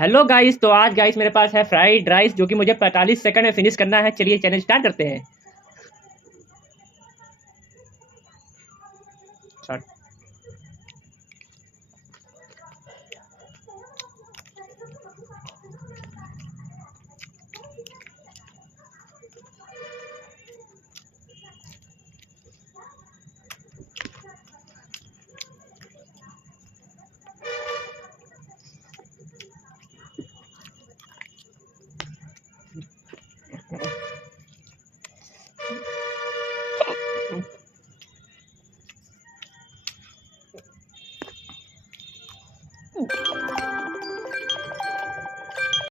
Hello guys, तो आज guys मेरे पास है फ्राइड राइस जो कि मुझे 45 सेकंड में फिनिश करना है। चलिए चैलेंज स्टार्ट करते हैं।